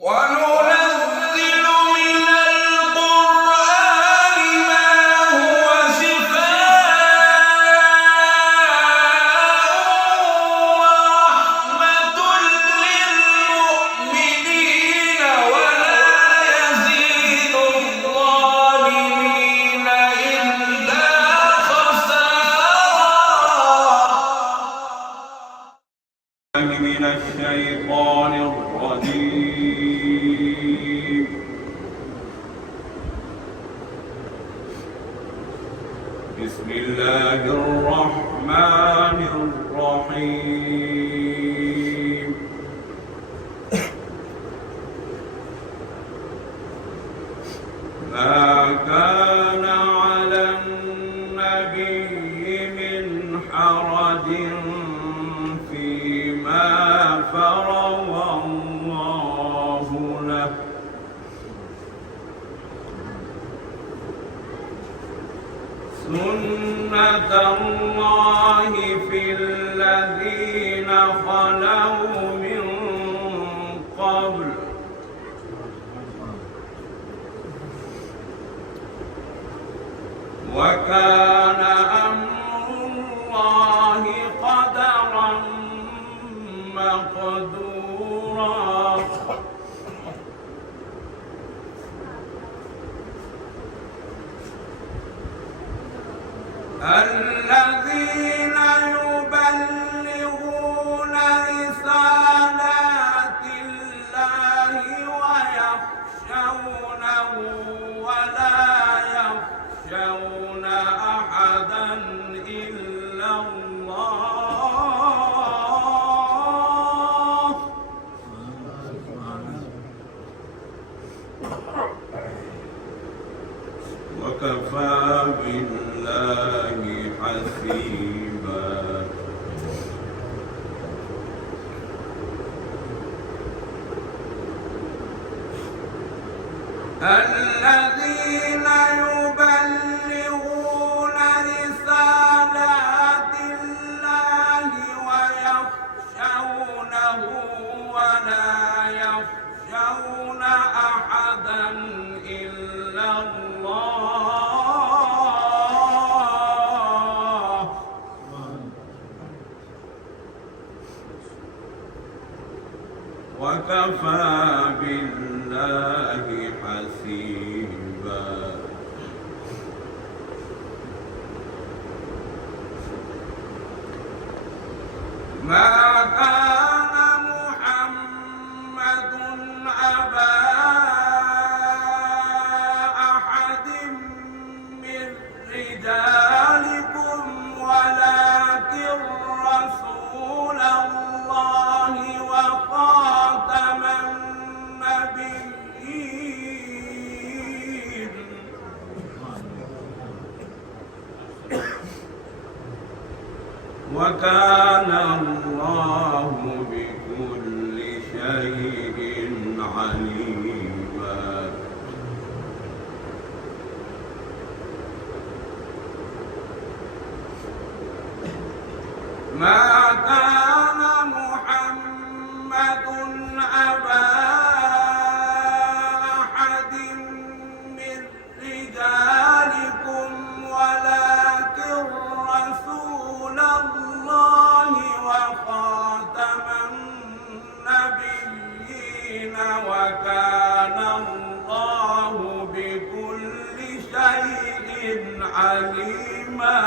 وننزل من القرآن ما هو شفاء ورحمة للمؤمنين ولا يزيد الظالمين إلا خسارا. من الشيطان الرجيم. بسم الله الرحمن الرحيم. ما كان على النبي من حرج فيما فرض الله له سنة الله في الذين خلوا من قبل وكان أمر الله قدرا مقدورا. الذين يبلغون رسالات الله ويخشونه ولا يخشون أحدا إلا الله وكفى بالله حسيبا. الذين يبلغون رسالات الله ويخشونه ولا يخشون أحدا إلا الله وكفى بالله حسيبا. ما كان محمد أبا أحد من رجالكم ولكن رسول الله وخاتم النبيين. وكان الله بكل شيء عليما. ما كان محمد أبا أحد من رجالكم ولكن رسول الله وخاتم النبيين وكان الله بكل شيء عليما.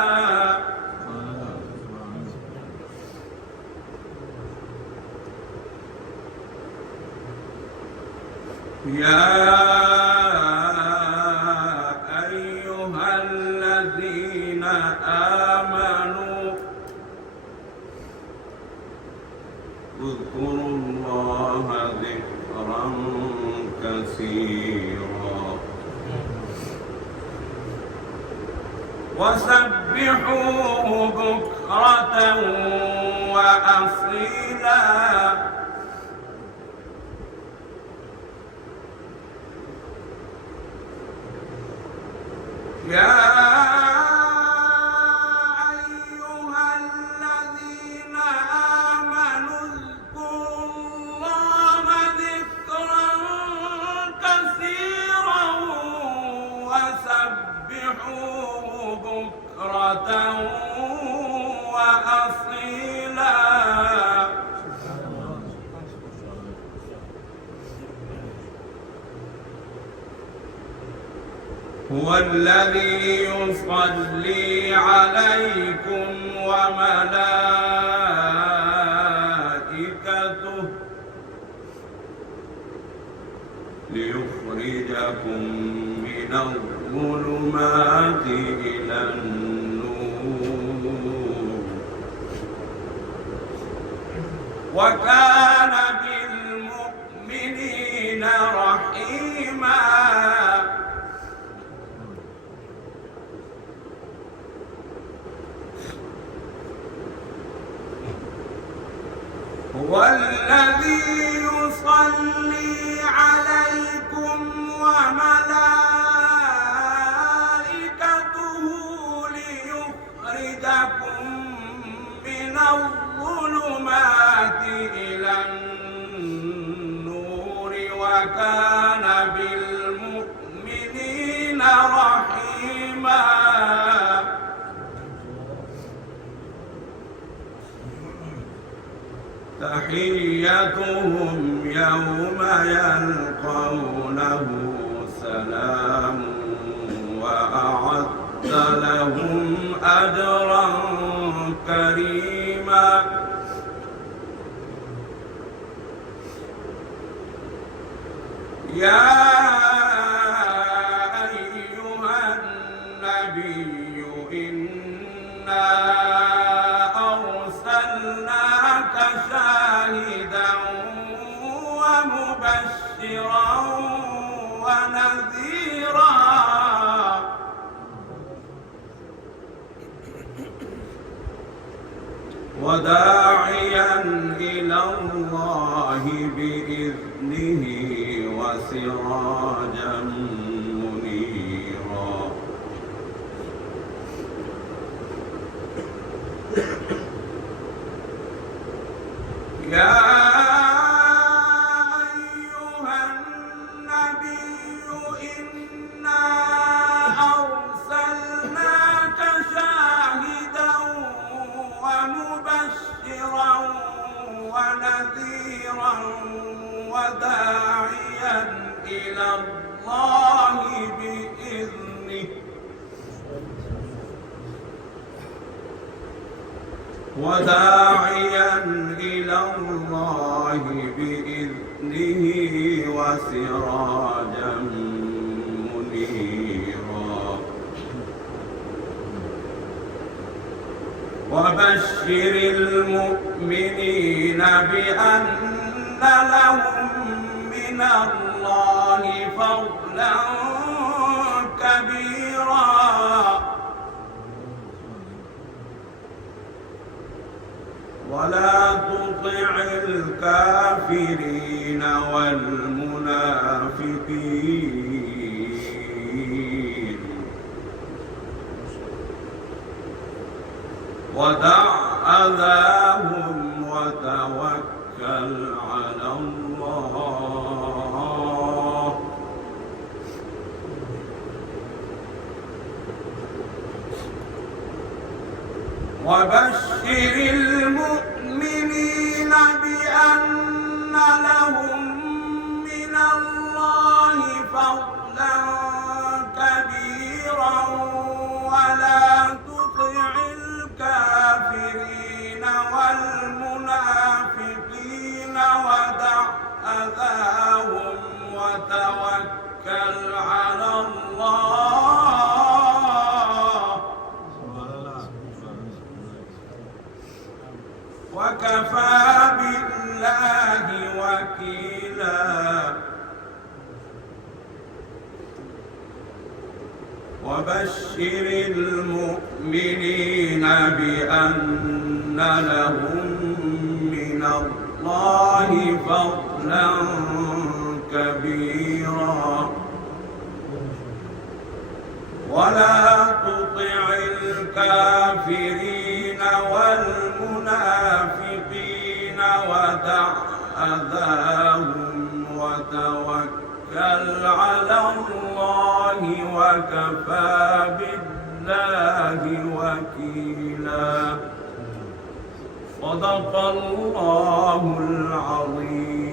يا أيها الذين آمنوا اذكروا الله ذكرا كثيرا وسبحوه بكرة وأصيلا. يا أيها الذين آمنوا اذكروا الله ذكرا بكرة وأصيلا هو الذي يصلي عليكم وملائكته ليخرجكم من الظلمات إلى النور وكان بالمؤمنين رحيما هو الذي يصلي عليكم وملائكته ليخرجكم من الظلمات إلى النور وكان بالمؤمنين رحيما تحيتهم يوم يلقونه سلام وأعد لهم أجرا كريما يا أيها النبي إنا أرسلناك شاهدا ومبشرا ونذيرا وداعيا إلى الله بإذنه وسراجا منيرا يا أيها النبي إنا أرسلناك شاهدا ومبشرا ونذيرا وداعيا إلى الله بإذنه وسراجا منيرا وبشر المؤمنين بأن لهم من الله فضلا كبيرا ولا تطع الكافرين والمنافقين ودع أذاهم وتوكل على الله وبشر المؤمنين بأن لهم من الله فضلا كبيرا ولا تطع الكافرين والمنافقين ودع أذاهم وتوكل على الله وكفى بالله وكيلا وبشر المؤمنين بأن لهم من الله فضلا كبيرا ولا تطع الكافرين والمنافقين ودع أذاهم وتوكل على الله وكفى بالله الله وكيلا. صدق الله العظيم.